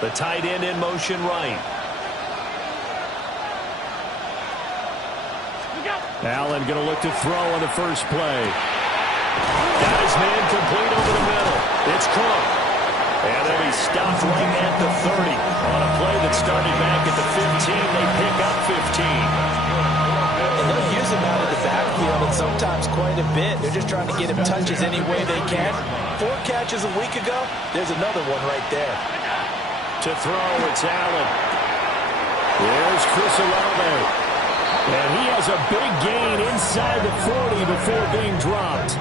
The tight end in motion right. Allen going to look to throw on the first play. Got his man complete over the middle. It's Cook. And then he stopped right at the 30. On a play that started back at the 15, they pick up 15. And they'll use him out of the backfield, and sometimes quite a bit. They're just trying to get him touches any way they can. 4 catches a week ago, there's another one right there. To throw, it's Allen. There's Chris Olave. And he has a big gain inside the 40 before being dropped.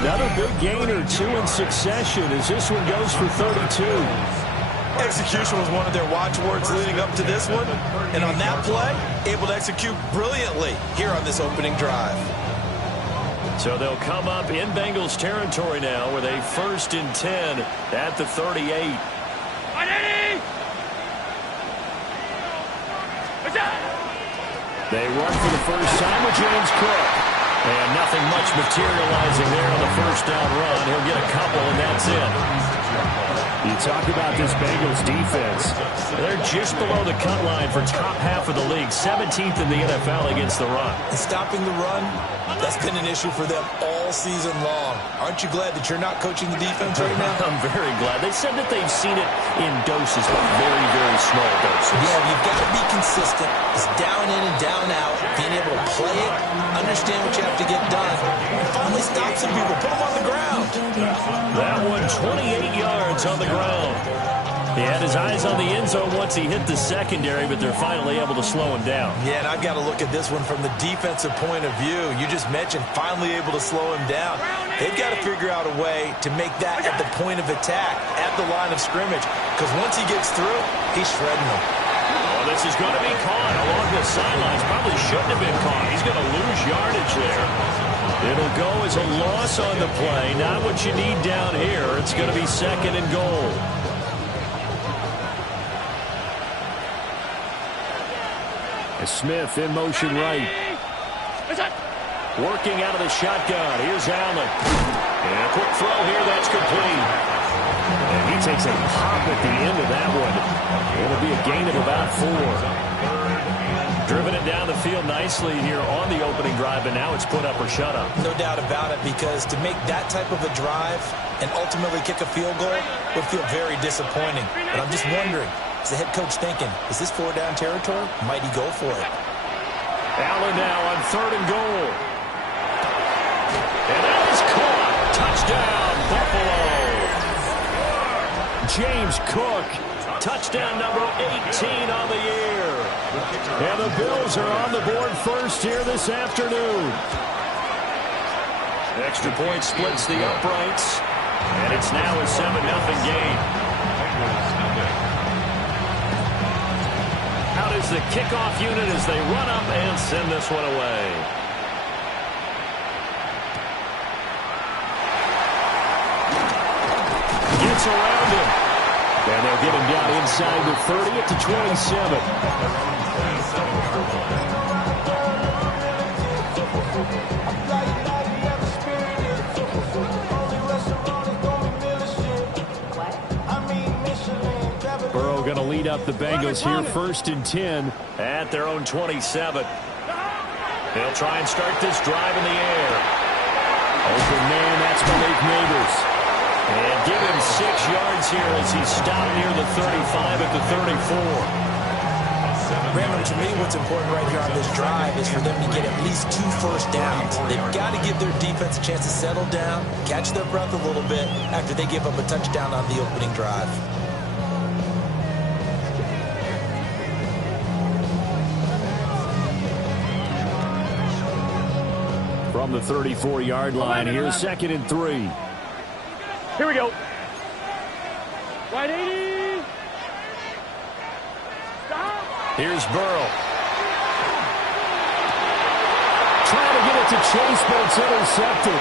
Another big gain or 2 in succession as this one goes for 32. Execution was one of their watchwords leading up to this one. And on that play, able to execute brilliantly here on this opening drive. So they'll come up in Bengals territory now with a 1st and 10 at the 38. They run for the first time with James Cook. And nothing much materializing there on the first down run. He'll get a couple, and that's it. You talk about this Bengals defense. They're just below the cut line for top half of the league. 17th in the NFL against the run. And stopping the run, that's been an issue for them all season long. Aren't you glad that you're not coaching the defense right now? I'm very glad. They said that they've seen it in doses, but very, very small doses. Yeah, you've got to be consistent. It's down in and down out. Being able to play it, understand what you have to get done, and finally stop some people. Put them on the ground. That one, 28 yards on the ground. He had his eyes on the end zone once he hit the secondary, but they're finally able to slow him down. Yeah, and I've got to look at this one from the defensive point of view. You just mentioned finally able to slow him down. They've got to figure out a way to make that at the point of attack, at the line of scrimmage, because once he gets through, he's shredding them. Oh, this is going to be caught along the sidelines. Probably shouldn't have been caught. He's going to lose yardage there. It'll go as a loss on the play. Not what you need down here. It's going to be 2nd and goal. Smith in motion right. Working out of the shotgun. Here's Allen. And a quick throw here. That's complete. And he takes a pop at the end of that one. It'll be a gain of about 4. Driven it down the field nicely here on the opening drive, and now it's put up or shut up. No doubt about it, because to make that type of a drive and ultimately kick a field goal would feel very disappointing. But I'm just wondering, is the head coach thinking, is this 4-down territory? Might he go for it? Allen now on 3rd and goal. And that is caught. Touchdown, Buffalo. James Cook, touchdown number 18 on the year. And the Bills are on the board first here this afternoon. Extra point splits the uprights. And it's now a 7-0 game. Out is the kickoff unit as they run up and send this one away. Gets around him. And they'll get him down inside the 30 at the 27. Burrow going to lead up the Bengals here, 1st and 10 at their own 27. They'll try and start this drive in the air. Open man, that's Malik Nabers. And give him 6 yards here as he's stopped near the 35 at the 34. Brandon, to me, what's important right here on this drive is for them to get at least 2 first downs. They've got to give their defense a chance to settle down, catch their breath a little bit after they give up a touchdown on the opening drive. From the 34-yard line, here's 2nd and 3. Here we go. 180. Stop. Here's Burrow. Trying to get it to Chase, but it's intercepted.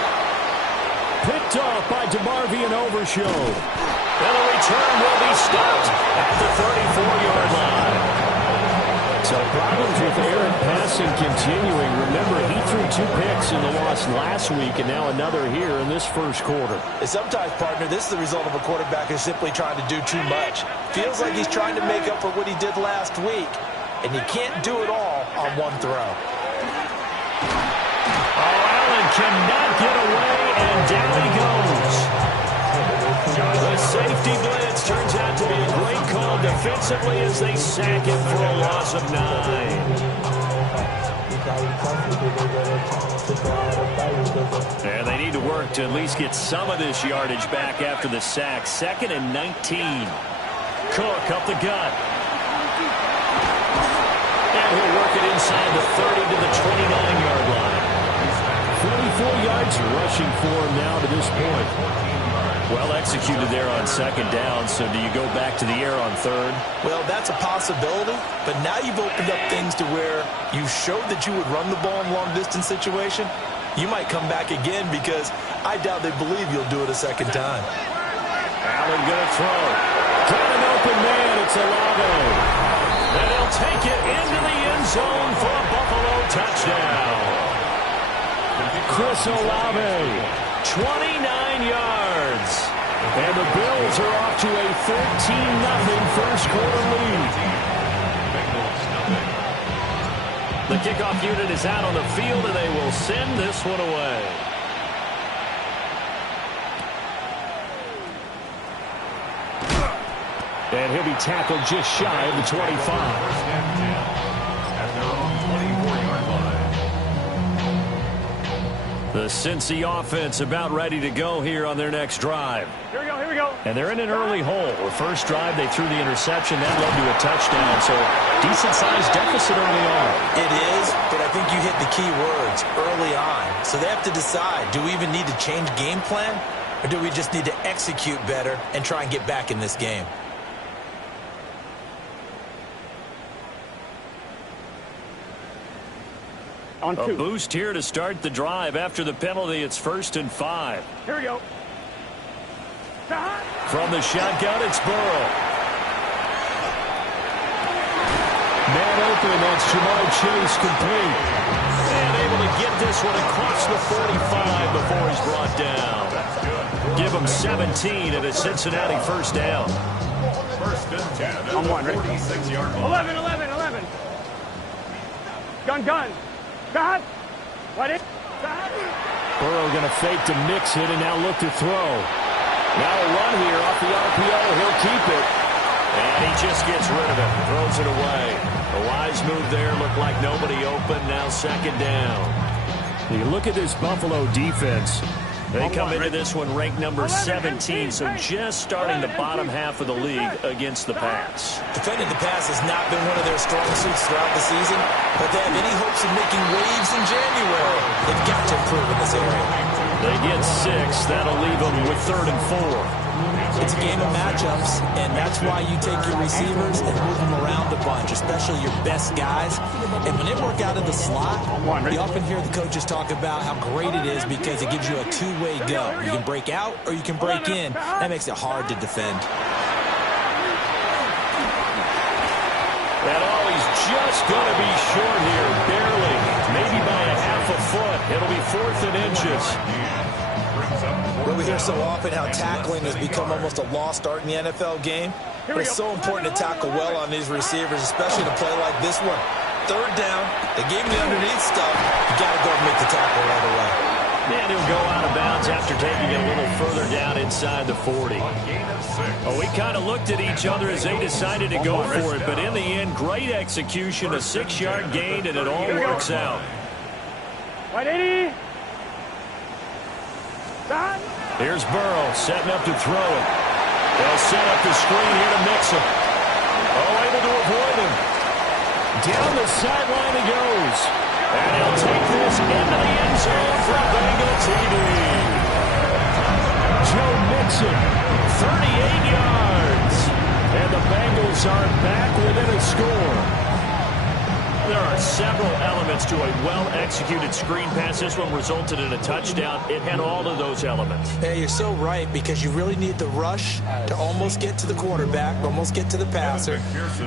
Picked off by DeMarvion Overshow. And the return will be stopped at the 34-yard line. So problems with Aaron passing continuing. Remember, he threw 2 picks in the loss last week, and now another here in this first quarter. And sometimes, partner, this is the result of a quarterback who's simply trying to do too much. Feels like he's trying to make up for what he did last week, and you can't do it all on one throw. Oh, Allen cannot get away, and down he goes. The safety blitz turns out to be a great call defensively as they sack him for a loss of 9. And they need to work to at least get some of this yardage back after the sack. 2nd and 19. Cook up the gut. And he'll work it inside the 30 to the 29-yard line. 44 yards rushing for him now to this point. Well executed there on 2nd down, so do you go back to the air on 3rd? Well, that's a possibility, but now you've opened up things to where you showed that you would run the ball in long-distance situation. You might come back again because I doubt they believe you'll do it a 2nd time. Allen gonna throw. Got an open man, it's Olave. And he'll take it into the end zone for a Buffalo touchdown. Chris Olave, 29 yards. And the Bills are off to a 13-0 first quarter lead. The kickoff unit is out on the field, and they will send this one away. And he'll be tackled just shy of the 25. The Cincy offense about ready to go here on their next drive. Here we go, here we go. And they're in an early hole. The first drive, they threw the interception. That led to a touchdown. So decent-sized deficit early on. It is, but I think you hit the key words, early on. So they have to decide, do we even need to change game plan? Or do we just need to execute better and try and get back in this game? On 2. A boost here to start the drive. After the penalty, it's 1st and 5. Here we go. From the shotgun, it's Burrow. Man open, that's Jamar Chase complete. And able to get this one across the 45 before he's brought down. Give him 17 at a Cincinnati first down. 1st and 10. On 1, ready? 11. Gun. God. What is? Burrow going to fake to mix it and now look to throw. Now a run here off the RPO. He'll keep it. And he just gets rid of it. Throws it away. A wise move there. Looked like nobody open. Now 2nd down. You look at this Buffalo defense. They come into this one ranked number 17, so just starting the bottom half of the league against the pass. Defending the pass has not been one of their strong suits throughout the season, but they have any hopes of making waves in January. They've got to improve in this area. They get 6. That'll leave them with 3rd and 4. It's a game of matchups, and that's why you take your receivers and move them around a bunch, especially your best guys. And when they work out of the slot, you often hear the coaches talk about how great it is because it gives you a two-way go. You can break out or you can break in. That makes it hard to defend. And he's just going to be short here, barely, maybe by a half a foot. It'll be 4th and inches. Well, we hear so often how tackling has become almost a lost art in the NFL game. But it's so important to tackle well on these receivers, especially to play like this one. 3rd down, they gave him the underneath stuff. You got to go and make the tackle right away. And he'll go out of bounds after taking it a little further down inside the 40. Well, we kind of looked at each other as they decided to go for it, but in the end, great execution, a 6-yard gain, and it all works out. 180. Here's Burrow setting up to throw it. They'll set up the screen here to mix him. Oh, able to avoid him. Down the sideline he goes. And he'll take this into the end zone for a Bengal TD. Joe Mixon, 38 yards. And the Bengals are back within a score. There are several elements to a well-executed screen pass. This one resulted in a touchdown. It had all of those elements. Hey, you're so right, because you really need the rush to almost get to the quarterback, almost get to the passer.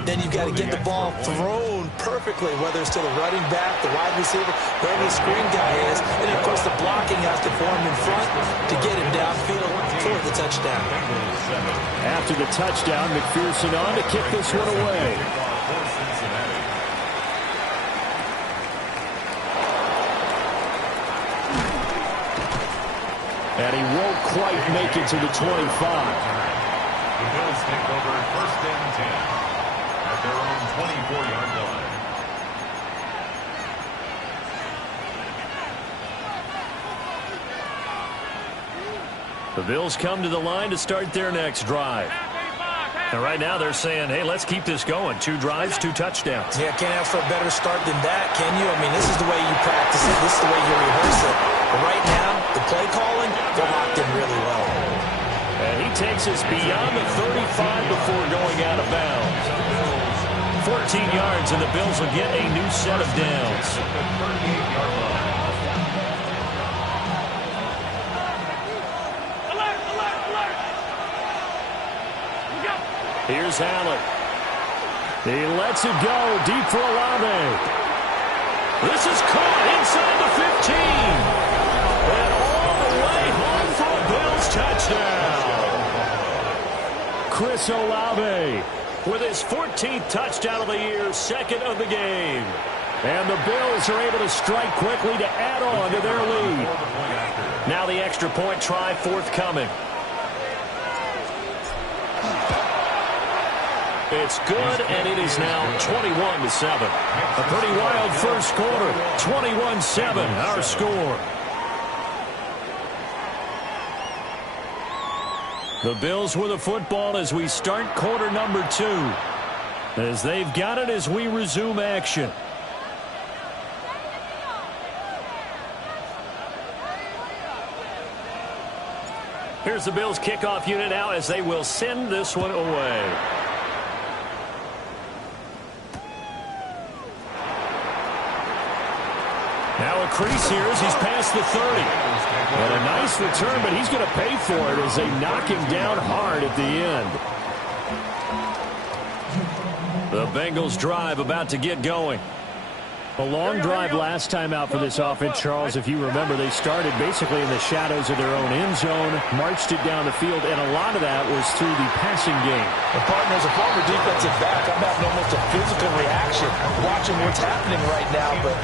Then you've got to get the ball thrown perfectly, whether it's to the running back, the wide receiver, wherever the screen guy is. And, of course, the blocking has to form in front to get him downfield for the touchdown. After the touchdown, McPherson on to kick this one away. And he won't quite make it to the 25. The Bills take over 1st and 10 at their own 24-yard line. The Bills come to the line to start their next drive. And right now they're saying, hey, let's keep this going. 2 drives, 2 touchdowns. Yeah, can't ask for a better start than that, can you? I mean, this is the way you practice it. This is the way you rehearse it. But right now, the play calling, they're locked in really well. And he takes us beyond the 35 before going out of bounds. 14 yards, and the Bills will get a new set of downs. Here's Allen. He lets it go deep for Olave. This is caught inside the 15. And all the way home for a Bills touchdown. Chris Olave with his 14th touchdown of the year, 2nd of the game. And the Bills are able to strike quickly to add on to their lead. Now the extra point try forthcoming. It's good, and it is now 21-7. A pretty wild first quarter. 21-7, our score. The Bills with the football as we start quarter number 2. As they've got it as we resume action. Here's the Bills kickoff unit now as they will send this one away. Now a crease here as he's past the 30. And a nice return, but he's going to pay for it as they knock him down hard at the end. The Bengals drive about to get going. A long drive last time out for this offense, Charles. If you remember, they started basically in the shadows of their own end zone, marched it down the field, and a lot of that was through the passing game. And partner, as a former defensive back, I'm having almost a physical reaction watching what's happening right now, but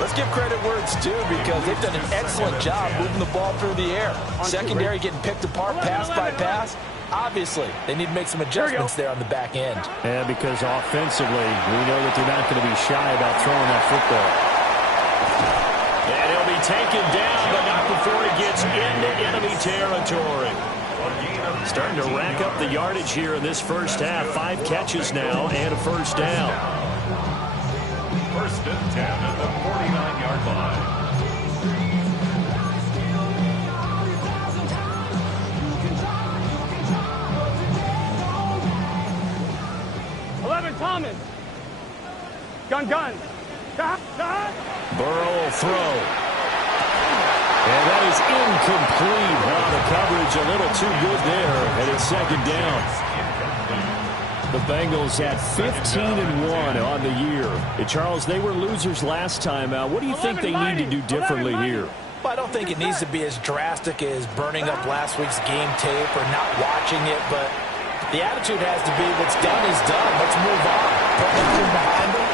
let's give credit where it's due because they've done an excellent job moving the ball through the air. Secondary getting picked apart pass by pass. Obviously, they need to make some adjustments there on the back end. Yeah, because offensively, we know that they're not going to be shy about throwing that football. And he'll be taken down, but not before he gets into enemy territory. Starting to rack up the yardage here in this first half. 5 catches now and a first down. 1st and 10 at the 49-yard line. Thomas. Gun. Burrow will throw. And that is incomplete. The coverage a little too good there, and it's 2nd down. The Bengals at 15-1 on the year. And Charles, they were losers last time out. What do you think they need to do differently here? Well, I don't think it needs to be as drastic as burning up last week's game tape or not watching it, but the attitude has to be what's done is done. Let's move on. Put that team behind them,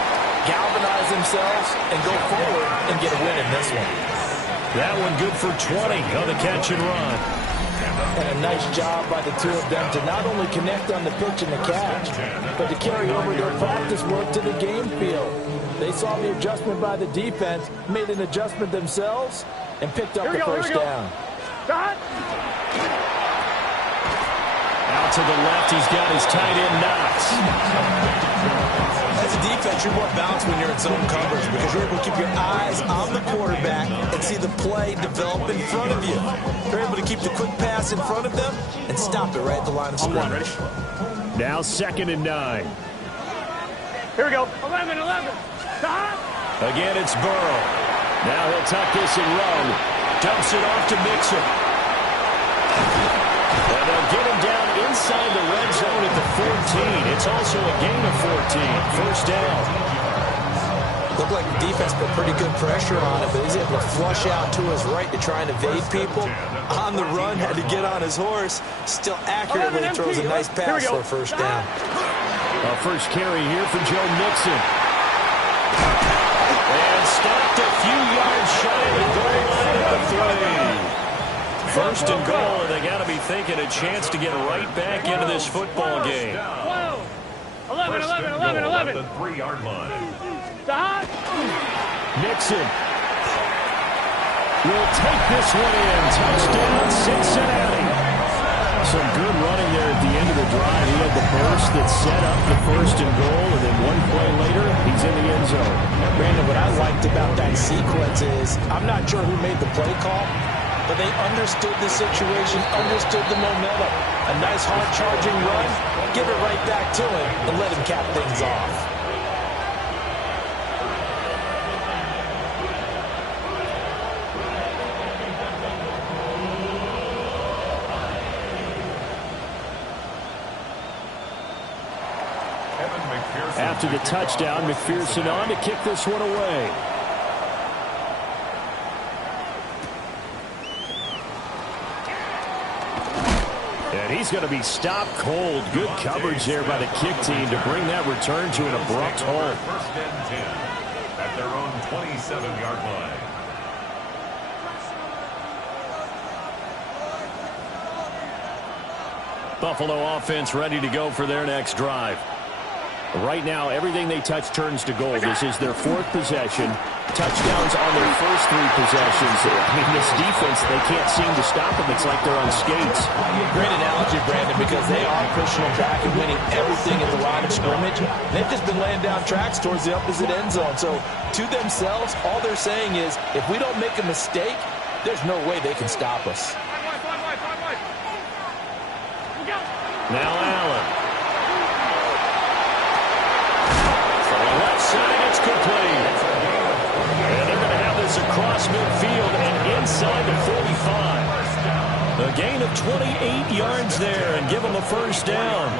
galvanize themselves, and go forward and get a win in this one. That one good for 20 on the catch and run. And a nice job by the two of them to not only connect on the pitch and the catch, but to carry over their practice work to the game field. They saw the adjustment by the defense, made an adjustment themselves, and picked up the first down. Out to the left, he's got his tight end Knox. As a defense, you're more balanced when you're in zone coverage because you're able to keep your eyes on the quarterback and see the play develop in front of you. You're able to keep the quick pass in front of them and stop it right at the line of scrimmage. Now 2nd and 9. Here we go. 11. Again, it's Burrow. Now he'll tuck this and run. Dumps it off to Mixon. And they'll get him down inside the red zone at the 14. It's also a gain of 14. First down. Looked like the defense put pretty good pressure on him, but he's able to flush out to his right to try and evade people. On the run, had to get on his horse. Still accurately throws a nice pass for a first down. A first carry here for Joe Mixon. And stopped a few yards shy of the goal line at the 3. First and goal, and they got to be thinking a chance to get right back into this football game. 11, 11. The 3-yard line. Nixon will take this one in. Touchdown, Cincinnati. Some good running there at the end of the drive. He had the burst that set up the first and goal, and then one play later, he's in the end zone. Brandon, what I liked about that sequence is I'm not sure who made the play call, but they understood the situation, understood the momentum. A nice hard-charging run, give it right back to him, and let him cap things off. After the touchdown, McPherson on to kick this one away. And he's going to be stopped cold. Good coverage there by the kick team to bring that return to an abrupt halt. First and 10 at their own 27-yard line. Buffalo offense ready to go for their next drive. Right now, everything they touch turns to gold. This is their 4th possession. Touchdowns on their first 3 possessions. I mean, this defense, they can't seem to stop them. It's like they're on skates. Great analogy, Brandon, because they are pushing them back and winning everything at the line of scrimmage. They've just been laying down tracks towards the opposite end zone. So, to themselves, all they're saying is, if we don't make a mistake, there's no way they can stop us. Now Allen. Side, it's complete. And they're going to have this across midfield and inside the 45. A gain of 28 yards there and give them a first down.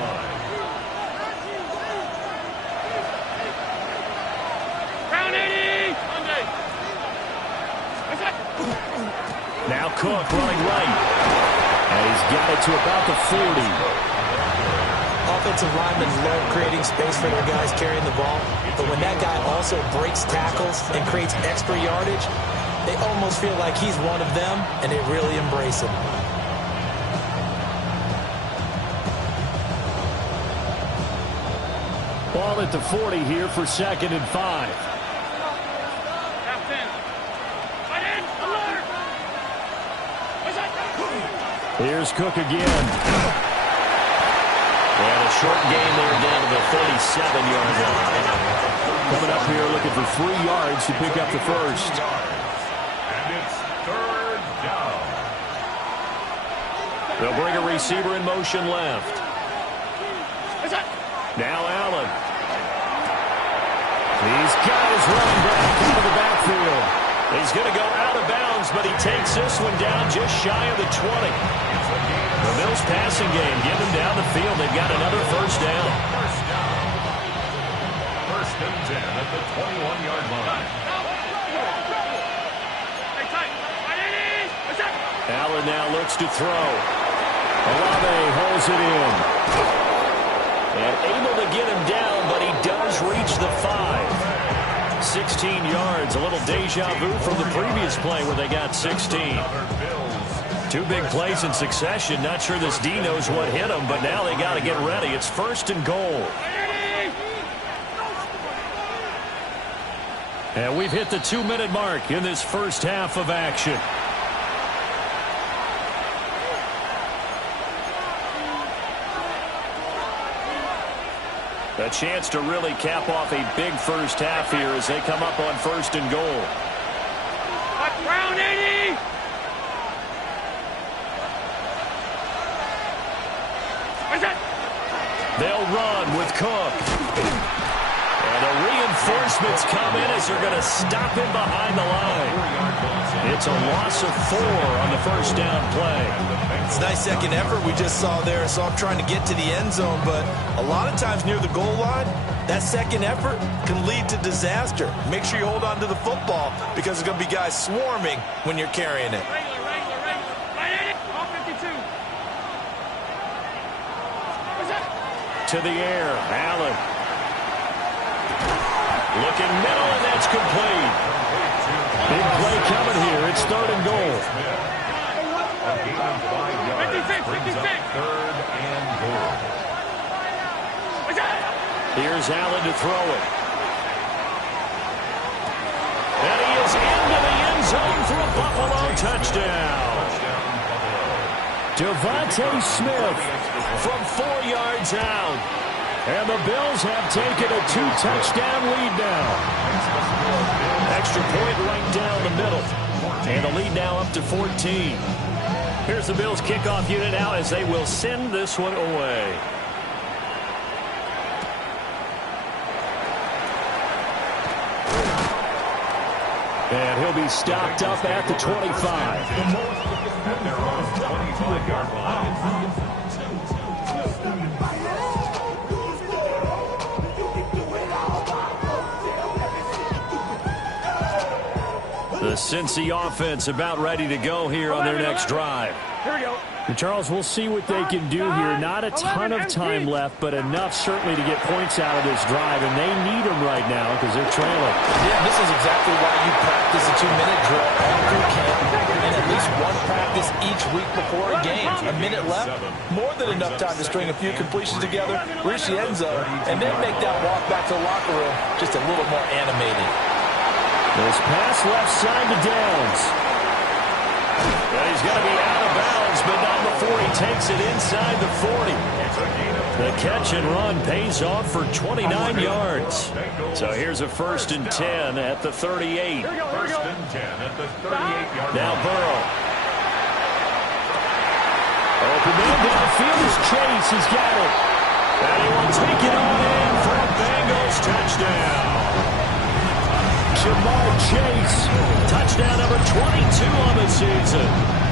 Now Cook running right. And he's got it to about the 40. Offensive linemen love creating space for their guys carrying the ball, but when that guy also breaks tackles and creates extra yardage, they almost feel like he's one of them, and they really embrace him. Ball at the 40 here for 2nd and 5. Here's Cook again. And a short gain there down to the 37-yard line. Coming up here looking for 3 yards to pick up the first. And it's 3rd down. They'll bring a receiver in motion left. Now Allen. He's got his running back into the backfield. He's going to go out of bounds, but he takes this one down just shy of the 20. The Bills passing game, get them down the field. They've got another first down. First and 10 at the 21-yard line. Allen now looks to throw. Olave holds it in. And able to get him down, but he does reach the 5. 16 yards, a little deja vu from the previous play where they got 16. 2 big plays in succession. Not sure this D knows what hit him, but now they got to get ready. It's 1st and goal. And we've hit the 2-minute mark in this first half of action. A chance to really cap off a big first half here as they come up on 1st and goal. Brown 80! They'll run with Cook. And the reinforcements come in as they're going to stop him behind the line. It's a loss of 4 on the first down play. It's a nice second effort we just saw there. So I'm trying to get to the end zone, but a lot of times near the goal line, that second effort can lead to disaster. Make sure you hold on to the football because there's going to be guys swarming when you're carrying it. To the air, Allen. Looking middle, and that's complete. Big play coming here. It's 3rd and goal. A gain of 5 yards brings up 3rd and goal. Here's Allen to throw it. And he is into the end zone for a Buffalo touchdown. Devontae Smith from 4 yards out. And the Bills have taken a 2-touchdown lead now. Extra point right down the middle. And the lead now up to 14. Here's the Bills kickoff unit now as they will send this one away. And he'll be stopped up at the 25. At their own 25-yard line. The Cincy offense about ready to go here on their next drive. Here we go. And Charles, we'll see what they can do here. Not a ton of time left, but enough certainly to get points out of this drive, and they need them right now because they're trailing. Yeah, this is exactly why you practice a 2-minute drill all through camp and at least one practice each week before a game. A minute left, more than enough time to string a few completions together, reach the end zone, and then make that walk back to the locker room just a little more animated. This pass left side to Downs. And he's going to be out of bounds, but not before he takes it inside the 40. The catch and run pays off for 29 yards. So here's a 1st and 10 at the 38. 1st and 10 at the 38-yard line. Now Burrow. Open man downfield is Chase. He's got it. And he will take it on in for a Bengals touchdown. Jamar Chase, touchdown number 22 on the season.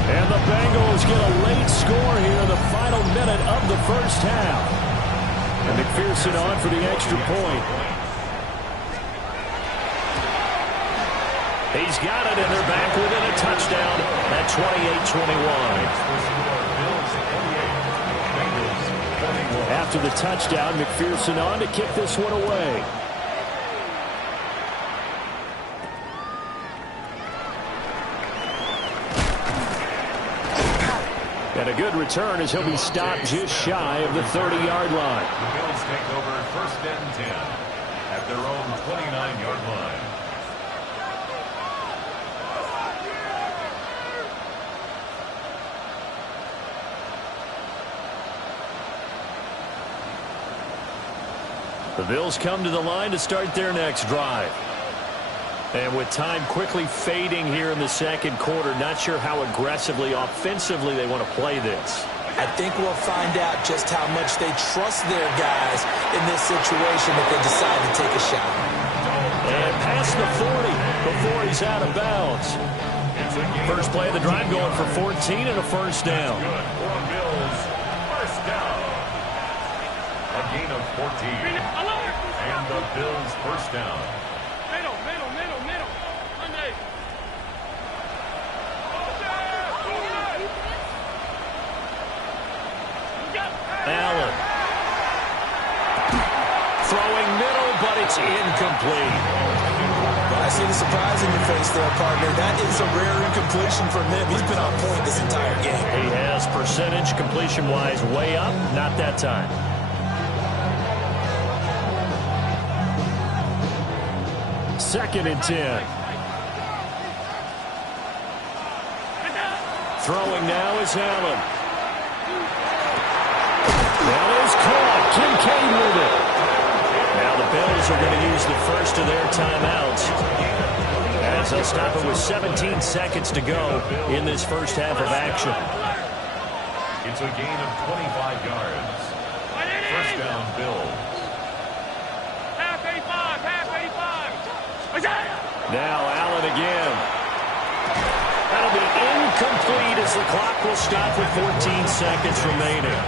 And the Bengals get a late score here in the final minute of the first half. And McPherson on for the extra point. He's got it, and they're back within a touchdown at 28-21. After the touchdown, McPherson on to kick this one away. And a good return as he'll be stopped just shy of the 30-yard line. The Bills take over 1st and 10 at their own 29-yard line. The Bills come to the line to start their next drive. And with time quickly fading here in the second quarter, not sure how aggressively, offensively they want to play this. I think we'll find out just how much they trust their guys in this situation if they decide to take a shot. And past the 40 before he's out of bounds. First play of the drive going for 14 and a 1st down. Good for Bills. 1st down. A gain of 14. And the Bills 1st down. Middle. Monday. Allen. Throwing middle, but it's incomplete. I see the surprise in your face there, partner. That is a rare incompletion from him. He's been on point this entire game. He has percentage completion-wise way up, not that time. Second and 10. Throwing now is Allen. That is caught. Kincaid with it. Now the Bills are going to use the first of their timeouts as they'll stop it with 17 seconds to go in this first half of action. It's a gain of 25 yards. 1st down, Bills. Half 85. Now Allen again. That'll be incomplete as the clock will stop with 14 seconds remaining.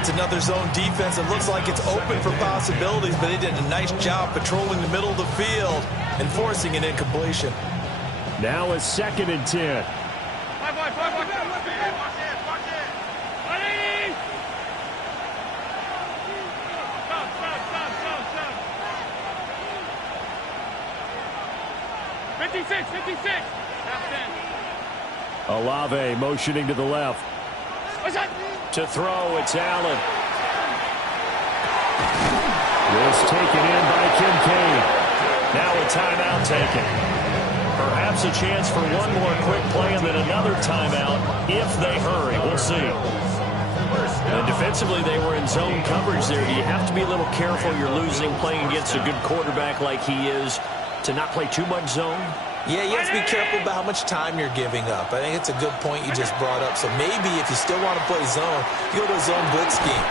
It's another zone defense. It looks like it's open for possibilities, but they did a nice job patrolling the middle of the field and forcing an incompletion. Now a 2nd and 10. Olave motioning to the left. To throw, it's Allen. This taken in by Kincaid. Now a timeout taken. Perhaps a chance for one more quick play and then another timeout if they hurry. We'll see. And defensively, they were in zone coverage there. You have to be a little careful. You're losing playing against a good quarterback like he is to not play too much zone. Yeah, you have to be careful about how much time you're giving up. I think it's a good point you just brought up. So maybe if you still want to play zone, you go to a zone blitz scheme.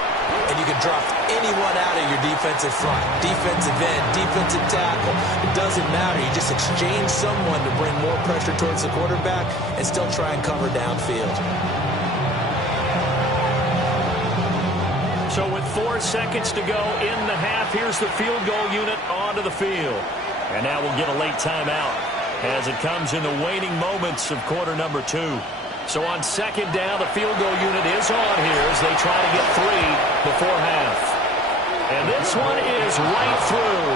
And you can drop anyone out of your defensive front. Defensive end, defensive tackle. It doesn't matter. You just exchange someone to bring more pressure towards the quarterback and still try and cover downfield. So with 4 seconds to go in the half, here's the field goal unit onto the field. And now we'll get a late timeout as it comes in the waning moments of quarter number 2. So on 2nd down, the field goal unit is on here as they try to get 3 before half. And this one is right through.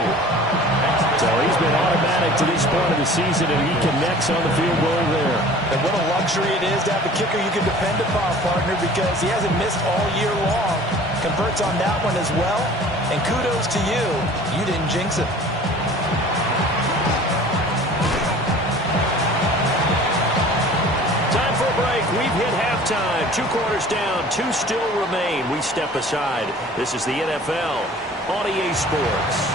So he's been automatic to this point of the season, and he connects on the field goal there. And what a luxury it is to have a kicker you can depend upon, partner, because he hasn't missed all year long. Converts on that one as well. And kudos to you. You didn't jinx it. We've hit halftime. 2 quarters down. 2 still remain. We step aside. This is the NFL on EA Sports.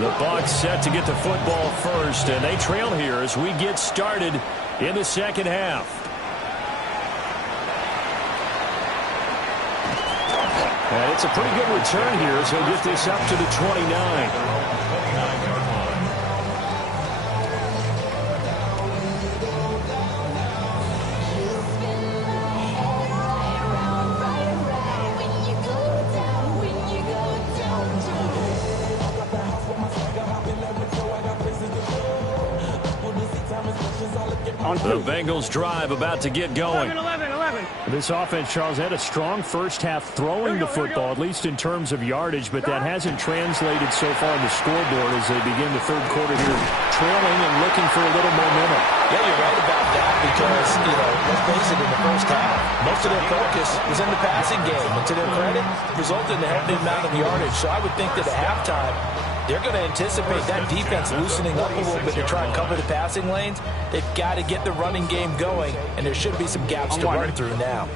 The Bucs set to get the football first, and they trail here as we get started in the 2nd half. And it's a pretty good return here as he'll get this up to the 29. The Bengals drive about to get going. 11. This offense, Charles, had a strong first half throwing the football, at least in terms of yardage, but that hasn't translated so far in the scoreboard as they begin the 3rd quarter here, trailing and looking for a little momentum. Yeah, you're right about that because, let's face it, in the first half, most of their focus was in the passing game. And to their credit, resulted in a healthy amount of yardage. So I would think that at halftime, they're going to anticipate that defense loosening up a little bit to try and cover the passing lanes. They've got to get the running game going, and there should be some gaps to run through now.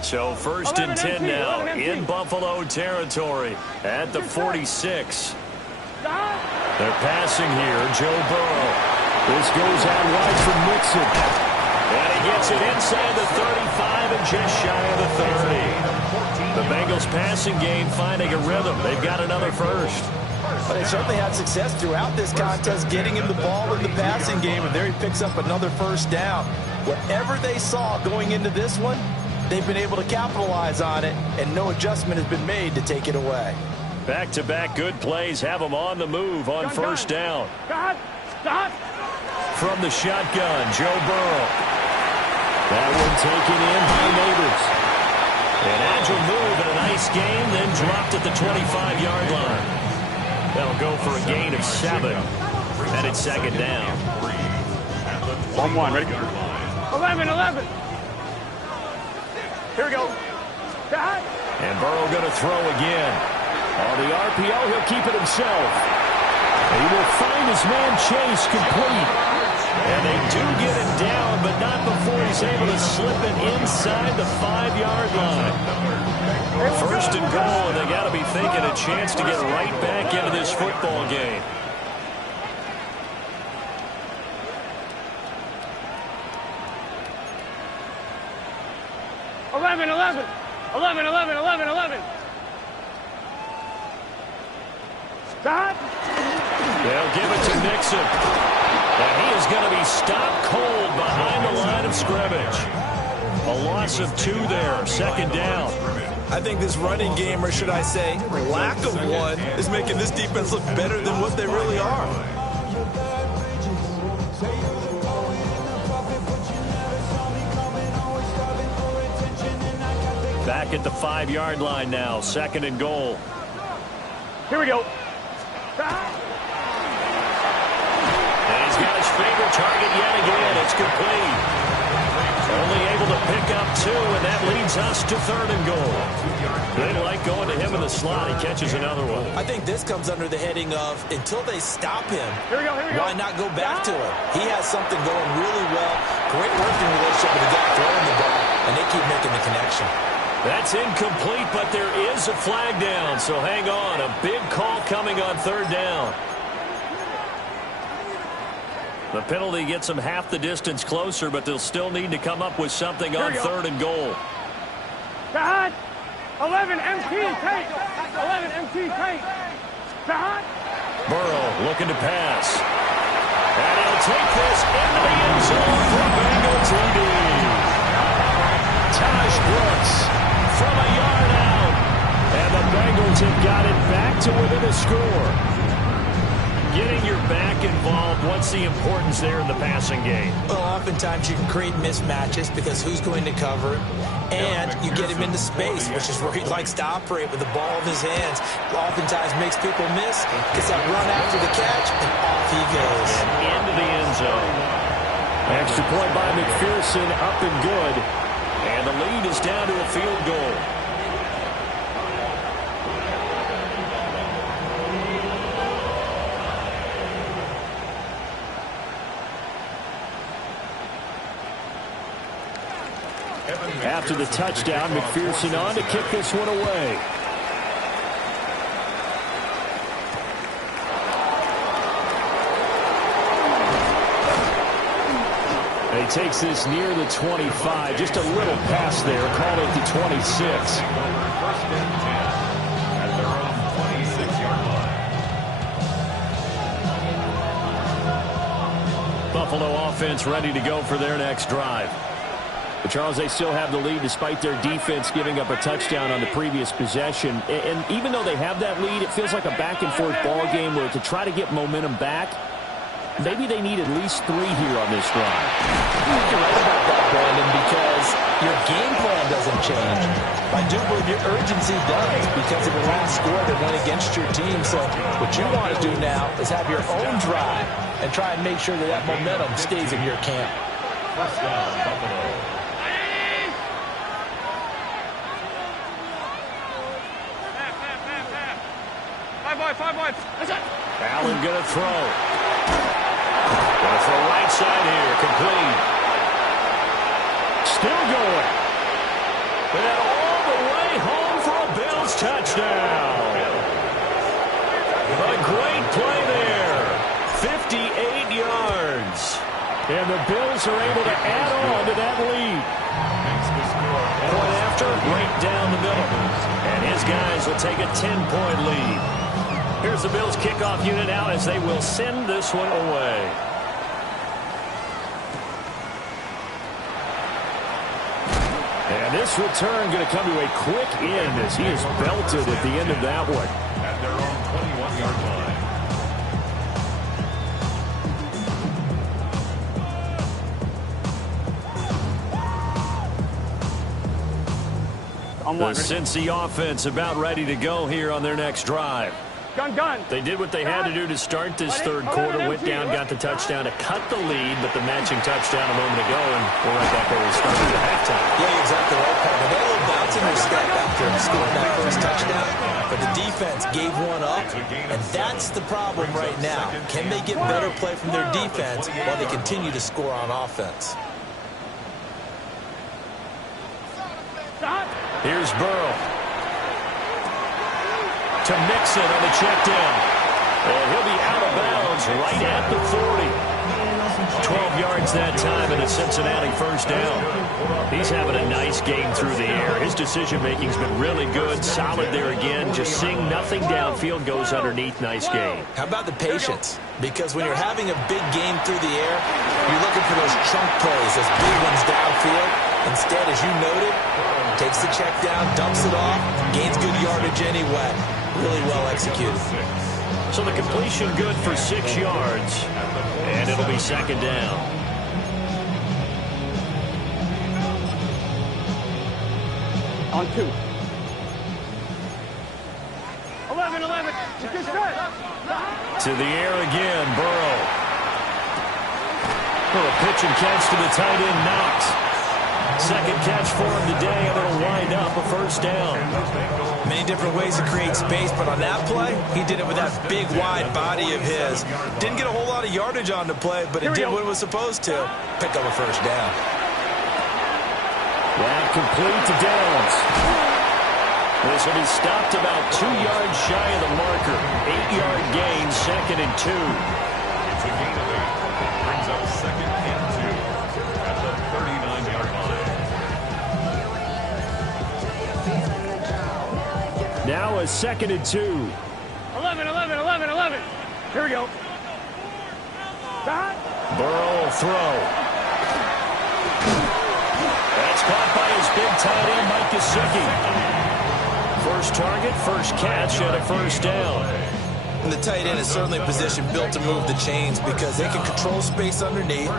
So 1st and 10 now in Buffalo territory at the 46. They're passing here. Joe Burrow. This goes out wide for Mixon. And he gets it inside the 35 and just shy of the 30. The Bengals passing game finding a rhythm. They've got another first. But they certainly had success throughout this contest getting him the ball in the passing game, and there he picks up another first down. Whatever they saw going into this one, they've been able to capitalize on it, and no adjustment has been made to take it away. Back-to-back good plays have them on the move on first down. From the shotgun, Joe Burrow. That one taken in by Neighbors. An agile move and a nice game, then dropped at the 25-yard line. That'll go for a gain of 7. And it's 2nd down. 1-1, ready? 11. Here we go. And Burrow going to throw again. On the RPO, he'll keep it himself. He will find his man Chase complete. And they do get him down, but not before he's able to slip it inside the 5-yard line. First and goal, and they got to be thinking a chance to get right back into this football game. Eleven. 11. Stop. They'll give it to Mixon. And he is going to be stopped cold behind the line of scrimmage. A loss of 2 there, second down. I think this running game, or should I say lack of one, is making this defense look better than what they really are. Back at the 5-yard line now, second and goal. Here we go. And he's got his favorite target yet again. It's complete. Only able to pick up 2, and that leads us to third and goal. They like going to him in the slot. He catches another one. I think this comes under the heading of until they stop him, Here we go. why not go back to him? He has something going really well. Great working relationship with the guy throwing the ball, and they keep making the connection. That's incomplete, but there is a flag down, so hang on. A big call coming on third down. The penalty gets them half the distance closer, but they'll still need to come up with something on third and goal. Sahad. 11 MT tank. 11 MT tank. Sahad. Burrow looking to pass. And he'll take this into the end zone for Bengal TD. Taj Brooks from a yard out. And the Bengals have got it back to within a score. Getting your back involved, what's the importance there in the passing game? Well, oftentimes you can create mismatches because who's going to cover it, and you get him into space, which is where he likes to operate with the ball in his hands. Oftentimes makes people miss, gets that run after the catch, and off he goes. And into the end zone. Extra point by McPherson, up and good. And the lead is down to a field goal. After the touchdown, McPherson on to kick this one away. He takes this near the 25. Just a little pass there. Called it the 26. First and 10 at their own 26-yard line. Buffalo offense ready to go for their next drive. But Charles, they still have the lead despite their defense giving up a touchdown on the previous possession. And even though they have that lead, it feels like a back-and-forth ball game where to try to get momentum back, maybe they need at least 3 here on this drive. You're right about that, Brandon, because your game plan doesn't change. I do believe your urgency does because of the last score that went against your team. So what you want to do now is have your own drive and try and make sure that that momentum stays in your camp. First down, Buffalo. 5 points. That's it. Allen going to throw. Going to throw right side here. Complete. Still going. And all the way home for a Bills touchdown. A great play there. 58 yards. And the Bills are able to add on to that lead. Point after, right down the middle. And his guys will take a 10-point lead. Here's the Bills kickoff unit out as they will send this one away. And this return going to come to a quick end as he is belted at the end of that one. At their own 21-yard line. The Cincy offense about ready to go here on their next drive. Gun. They did what they had to do to start this third quarter. Went down, got the touchdown to cut the lead, but the matching touchdown a moment ago, and we're right back where we started at halftime. Yeah, exactly right, Pat. They had a little bounce in their step after scoring that first touchdown, but the defense gave one up, and that's the problem right now. Can they get better play from their defense while they continue to score on offense? Here's Burrow. To Mixon on the check down. And he'll be out of bounds right at the 40. 12 yards that time and a Cincinnati first down. He's having a nice game through the air. His decision-making's been really good. Solid there again. Just seeing nothing downfield, goes underneath. Nice game. How about the patience? Because when you're having a big game through the air, you're looking for those chunk plays, those big ones downfield. Instead, as you noted, takes the check down, dumps it off, gains good yardage anyway. Really well executed. So the completion good for 6 yards. And it'll be second down. On 2. 11. To the air again, Burrow. A pitch and catch to the tight end, Knox. Second catch for him today, and it'll wind up a first down. Many different ways to create space, but on that play, he did it with that big, wide body of his. Didn't get a whole lot of yardage on the play, but it did what it was supposed to. Pick up a first down. That complete to Downs. This will be stopped about 2 yards shy of the marker. 8-yard gain, 2nd and 2. It's a gain of 8. Brings up 2nd and 2 at the 39-yard line. Now a 2nd and 2. 11. Here we go. Burrow will throw. That's caught by his big tight end, Mike Gesicki. First target, first catch, and a first down. And the tight end is certainly a position built to move the chains because they can control space underneath.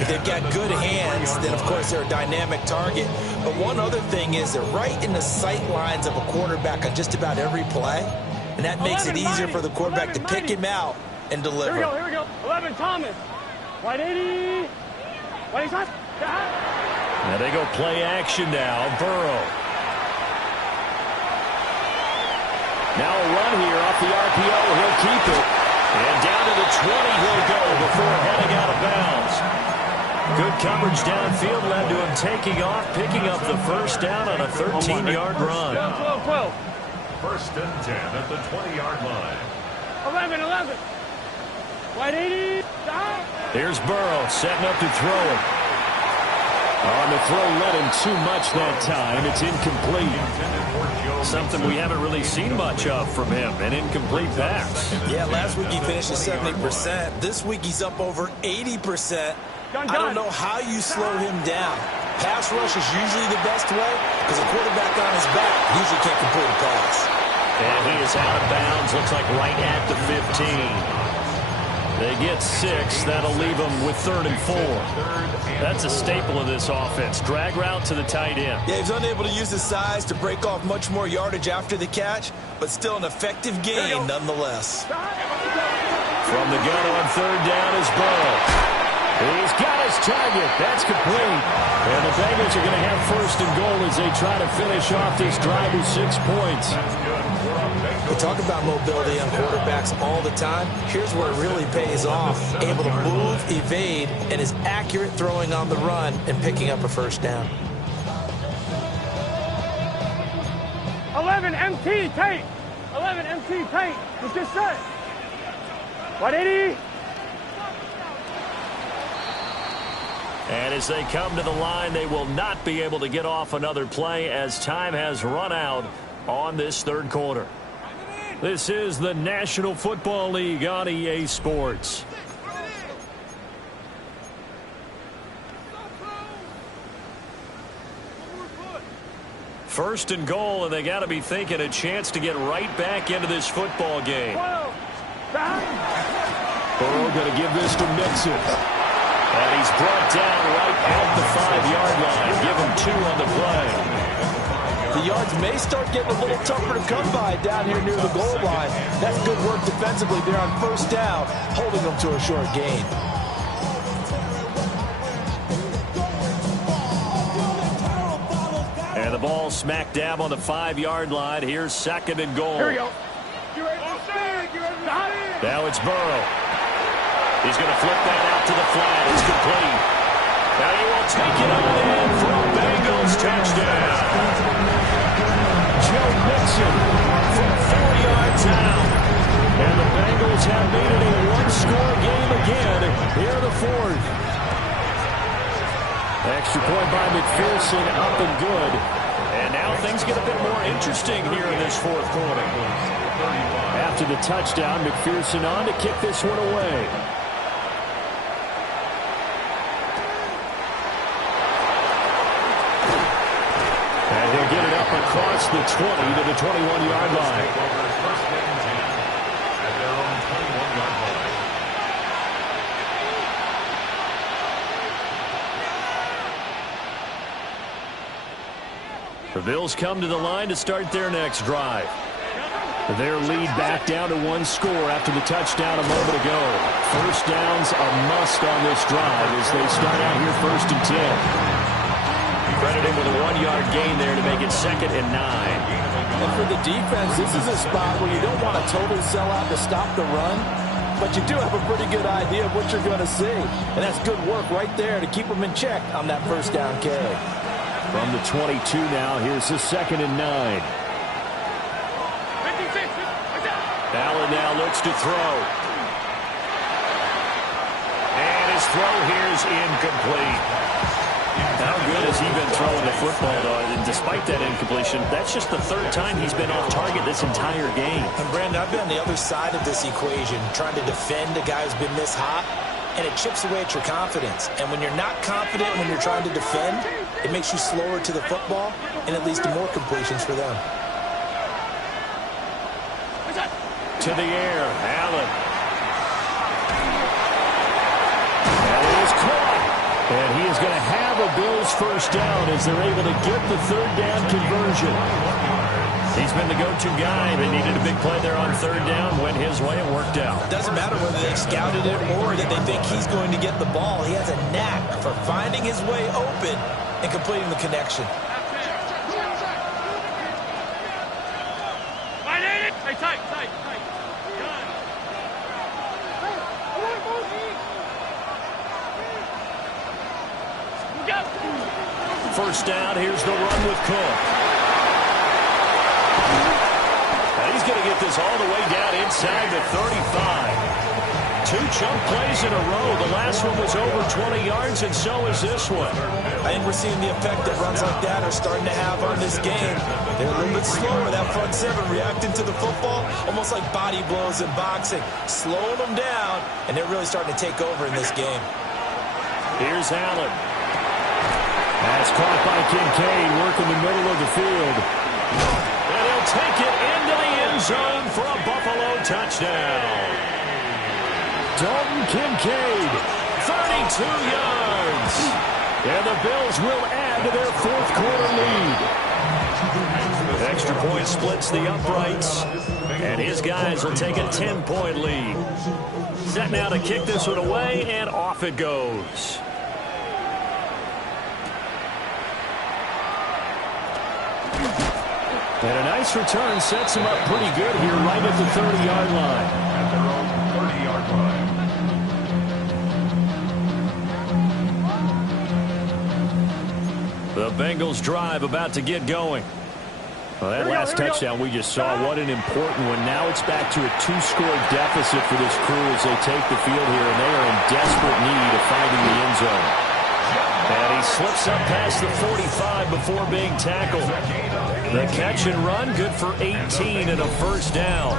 If they've got good hands, then of course they're a dynamic target. But one other thing is they're right in the sight lines of a quarterback on just about every play. And that makes it easier for the quarterback to pick him out and deliver. Here we go. 11, Thomas. Wide 80. Wide shot. Now they go play action now. Burrow. Now a run here off the RPO. He'll keep it. And down to the 20 he'll go before heading out of bounds. Good coverage downfield led to him taking off, picking up the first down on a 13-yard run. 12. First and 10 at the 20-yard line. 11. Wide 80. Here's Burrow setting up to throw it. On the throw, led him too much that time. It's incomplete. Something we haven't really seen much of from him, an incomplete pass. Yeah, last week he finished at 70%. This week he's up over 80%. I don't know how you slow him down. Pass rush is usually the best way because a quarterback on his back usually can't complete a pass. And he is out of bounds, looks like right at the 15. They get 6. That'll leave them with 3rd and 4. That's a staple of this offense. Drag route to the tight end. Yeah, he's unable to use his size to break off much more yardage after the catch, but still an effective gain nonetheless. From the gun on 3rd down is Burrow. He's got his target. That's complete. And the Bengals are going to have 1st and goal as they try to finish off this drive with 6 points. We talk about mobility on quarterbacks all the time. Here's where it really pays off. Able to move, evade, and is accurate throwing on the run and picking up a first down. 11 MT Tate. 11 MT Tate. Let's get set. 180. And as they come to the line, they will not be able to get off another play as time has run out on this 3rd quarter. This is the National Football League on EA Sports. First and goal, and they got to be thinking a chance to get right back into this football game. Burrow going to give this to Mixon. And he's brought down right at the 5-yard line. Give him 2 on the play. The yards may start getting a little tougher to come by down here near the goal line. That's good work defensively there on 1st down, holding them to a short gain. And the ball smack dab on the 5-yard line. Here's 2nd and goal. Here we go. Now it's Burrow. He's going to flip that out to the flat. It's complete. Now he will take it on in for a Bengals touchdown. Joe Mixon from 4 yards out. And the Bengals have made it a one-score game again here in the 4th. Extra point by McPherson, up and good. And now things get a bit more interesting here in this 4th quarter. After the touchdown, McPherson on to kick this one away. And he'll get it up across the 20 to the 21-yard line. The Bills come to the line to start their next drive. Their lead back down to 1 score after the touchdown a moment ago. First down's a must on this drive as they start out here 1st and 10. Credited with a 1-yard gain there to make it 2nd and 9. And for the defense, this is a spot where you don't want to totally sell out to stop the run, but you do have a pretty good idea of what you're going to see. And that's good work right there to keep them in check on that first down carry. From the 22 now, here's the 2nd and 9. Allen now looks to throw. And his throw here is incomplete. How good has he been throwing the football, though? And despite that incompletion, that's just the 3rd time he's been off target this entire game. And Brandon, I've been on the other side of this equation, trying to defend a guy who's been this hot, and it chips away at your confidence. And when you're not confident when you're trying to defend, it makes you slower to the football, and it leads to more completions for them. To the air, Allen. That is caught. And he is going to have a Bills first down as they're able to get the 3rd down conversion. He's been the go-to guy. They needed a big play there on 3rd down. Went his way. It worked out. It doesn't matter whether they scouted it or that they think he's going to get the ball. He has a knack for finding his way open and completing the connection. Tight. First down, here's the run with Cook. Now he's going to get this all the way down inside the 35. 2 chunk plays in a row. The last one was over 20 yards, and so is this one. I think we're seeing the effect that runs like that are starting to have on this game. They're a little bit slower, that front 7, reacting to the football, almost like body blows in boxing, slowing them down, and they're really starting to take over in this game. Here's Allen. That's caught by Kincaid, working the middle of the field. And he'll take it into the end zone for a Buffalo touchdown. Dalton Kincaid, 32 yards. And the Bills will add to their 4th quarter lead. Extra point splits the uprights. And his guys will take a 10-point lead. Set now to kick this one away, and off it goes. And a nice return sets him up pretty good here right at the 30-yard line. At their own 30-yard line. The Bengals drive about to get going. Well, that last touchdown we just saw, what an important one. Now it's back to a 2-score deficit for this crew as they take the field here, and they are in desperate need of finding the end zone. And he slips up past the 45 before being tackled. The catch and run, good for 18 and a first down.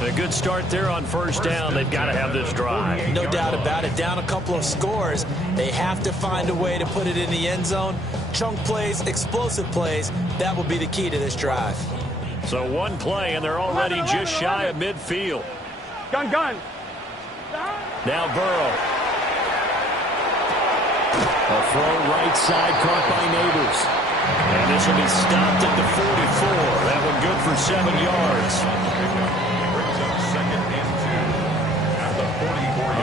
A good start there on first down. They've got to have this drive. No doubt about it. Down a couple of scores. They have to find a way to put it in the end zone. Chunk plays, explosive plays. That will be the key to this drive. So 1 play, and they're already just shy of midfield. Gun. Now Burrow. A throw right side caught by Neighbors. And this will be stopped at the 44. That one good for 7 yards.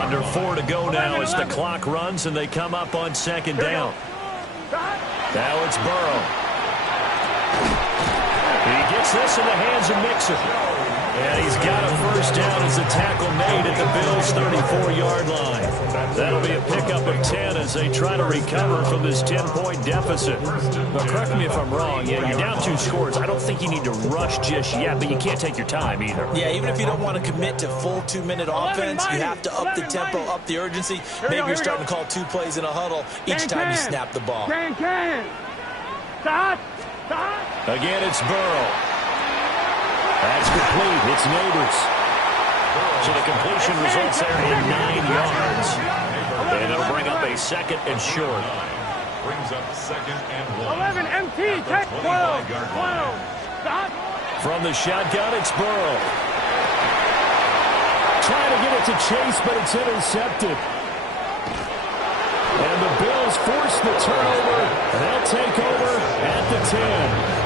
Under 4 to go now as the clock runs and they come up on 2nd down. Now it's Burrow. puts this in the hands of Mixon. And he's got a first down as the tackle made at the Bills' 34-yard line. That'll be a pickup of 10 as they try to recover from this 10-point deficit. Well, correct me if I'm wrong. Yeah, you're down 2 scores. I don't think you need to rush just yet, but you can't take your time either. Yeah, even if you don't want to commit to full 2-minute offense, you have to up the tempo, up the urgency. Maybe you're starting to call 2 plays in a huddle each time you snap the ball. Again, it's Burrow. That's complete. It's Neighbors. So the completion results there in 9 yards. And it'll bring up a 2nd and short. Brings up 2nd and 1. 11 MT, 10, 12. Stop. From the shotgun, it's Burrow. Trying to get it to Chase, but it's intercepted. And the Bills force the turnover. They'll take over at the 10.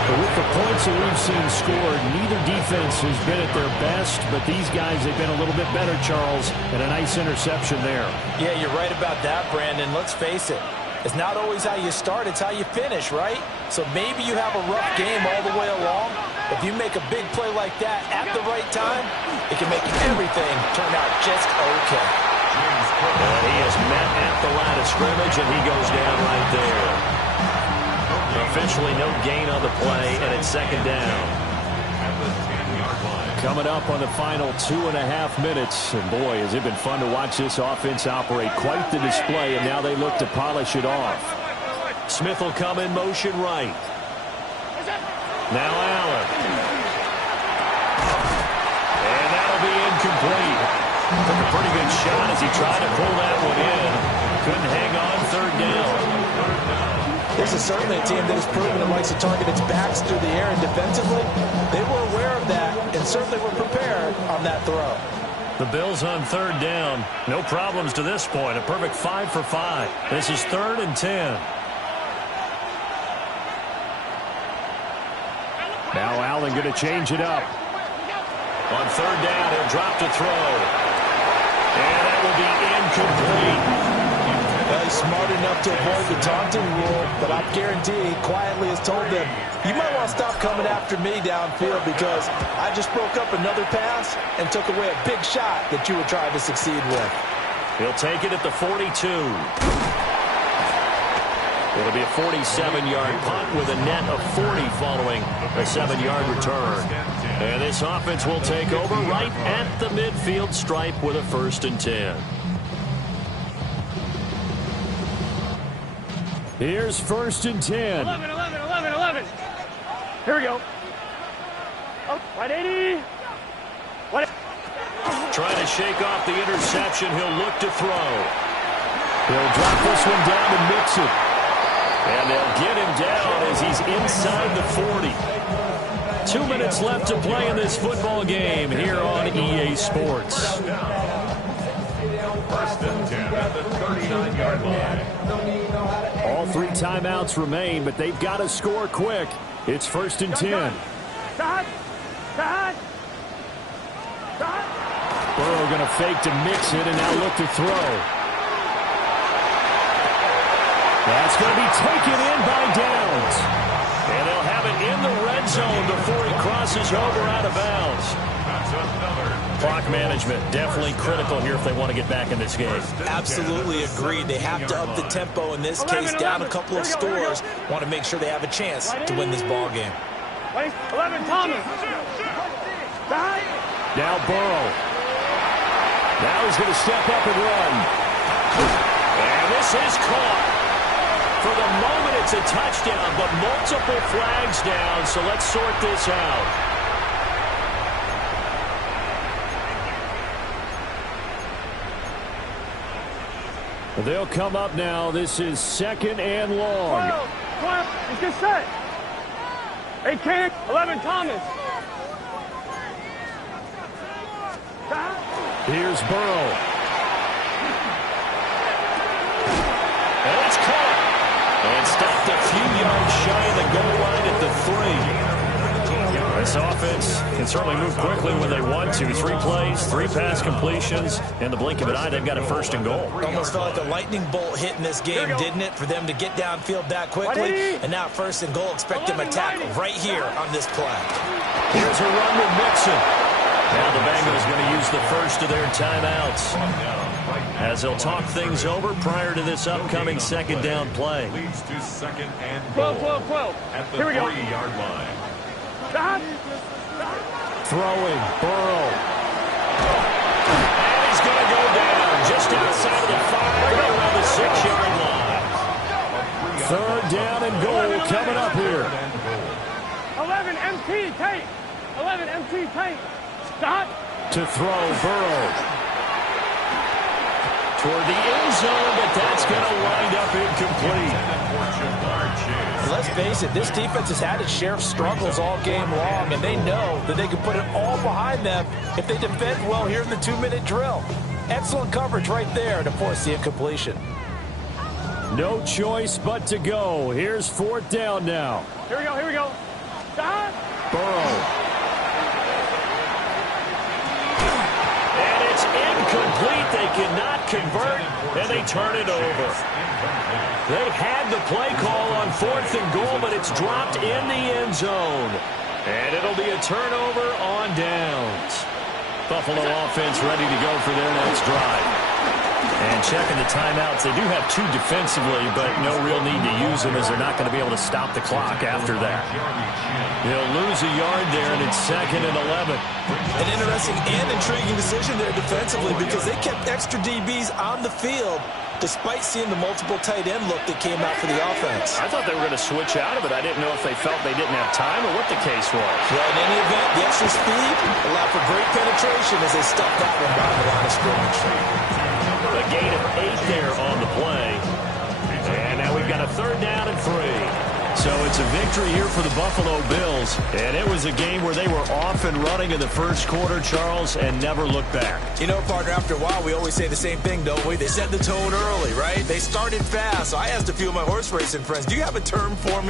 But with the points that we've seen scored, neither defense has been at their best, but these guys, they've been a little bit better, Charles, and a nice interception there. Yeah, you're right about that, Brandon. Let's face it. It's not always how you start, it's how you finish, right? So maybe you have a rough game all the way along. If you make a big play like that at the right time, it can make everything turn out just okay. And he is met at the line of scrimmage, and he goes down right there. Officially no gain on the play, and it's 2nd down. Coming up on the final 2.5 minutes. And boy, has it been fun to watch this offense operate. Quite the display, and now they look to polish it off. Smith will come in motion right. Now Allen. And that'll be incomplete. Took a pretty good shot as he tried to pull that one in. Couldn't hang on 3rd down. This is certainly a team that has proven it likes to target its backs through the air, and defensively, they were aware of that and certainly were prepared on that throw. The Bills on 3rd down. No problems to this point. A perfect 5 for 5. This is 3rd and 10. Now Allen going to change it up. On 3rd down, he'll drop to throw. And that will be incomplete. Well, he's smart enough to avoid the taunting rule, but I guarantee he quietly has told them, you might want to stop coming after me downfield because I just broke up another pass and took away a big shot that you were trying to succeed with. He'll take it at the 42. It'll be a 47-yard punt with a net of 40 following a 7-yard return. And this offense will take over right at the midfield stripe with a 1st and 10. Here's 1st and 10. 11. Here we go. Oh, 180. What? Trying to shake off the interception. He'll look to throw. He'll drop this one down to Mixon. And they'll get him down as he's inside the 40. 2 minutes left to play in this football game here on EA Sports. 1st and 10 at the 39-yard line. All 3 timeouts remain, but they've got to score quick. It's 1st and 10. Burrow going to fake to mix it and now look to throw. That's going to be taken in by Downs. And they'll have it in the red zone before he crosses over out of bounds. Clock management definitely critical here if they want to get back in this game. Absolutely agreed. They have to up the tempo in this case, down a couple of scores. Want to make sure they have a chance to win this ball game. 11 Thomas. Now Burrow. Now he's going to step up and run. And this is caught. For the moment, it's a touchdown, but multiple flags down, so let's sort this out. They'll come up now. This is 2nd and long. 12. Let's get set. 8 11 Thomas. Here's Burrow. And it's caught. And stopped a few yards shy of the goal line at the 3. This offense can certainly move quickly when they want to. 3 plays, 3 pass completions. In the blink of an eye, they've got a 1st and goal. Almost felt like a lightning bolt hit in this game, didn't it? For them to get downfield that quickly. And now 1st and goal. Expect them to tackle right here on this play. Here's a run with Mixon. Now the Bengals going to use the first of their timeouts as they'll talk things over prior to this upcoming 2nd down play. Leads to 2nd and goal 12. at the Here we go. 3-yard line. Throwing, Burrow. And he's going to go down just outside of the 5, right around the 6-yard line. 3rd down and goal coming up here. 11 MT tight. 11 MT tight. Stop. To throw, Burrow. Toward the end zone, but that's going to wind up incomplete. Let's face it, this defense has had its share of struggles all game long, and they know that they can put it all behind them if they defend well here in the 2-minute drill. Excellent coverage right there to force the incompletion. No choice but to go. Here's 4th down now. Here we go. Stop. Burrow. And it's incomplete. They cannot convert, and they turn it over. They had the play call on 4th and goal, but it's dropped in the end zone. And it'll be a turnover on downs. Buffalo offense ready to go for their next drive. And checking the timeouts, they do have 2 defensively, but no real need to use them as they're not going to be able to stop the clock after that. They'll lose a yard there, and it's 2nd and 11. An interesting and intriguing decision there defensively because they kept extra DBs on the field despite seeing the multiple tight end look that came out for the offense. I thought they were going to switch out of it. I didn't know if they felt they didn't have time or what the case was. Well, in any event, the extra speed allowed for great penetration as they stuffed that one behind the line of scrimmage. A gain of 8 there on the play. And now we've got a 3rd down and 3. So it's a victory here for the Buffalo Bills. And it was a game where they were off and running in the 1st quarter, Charles, and never looked back. You know, partner, after a while, we always say the same thing, don't we? They set the tone early, right? They started fast. So I asked a few of my horse racing friends, do you have a term for me?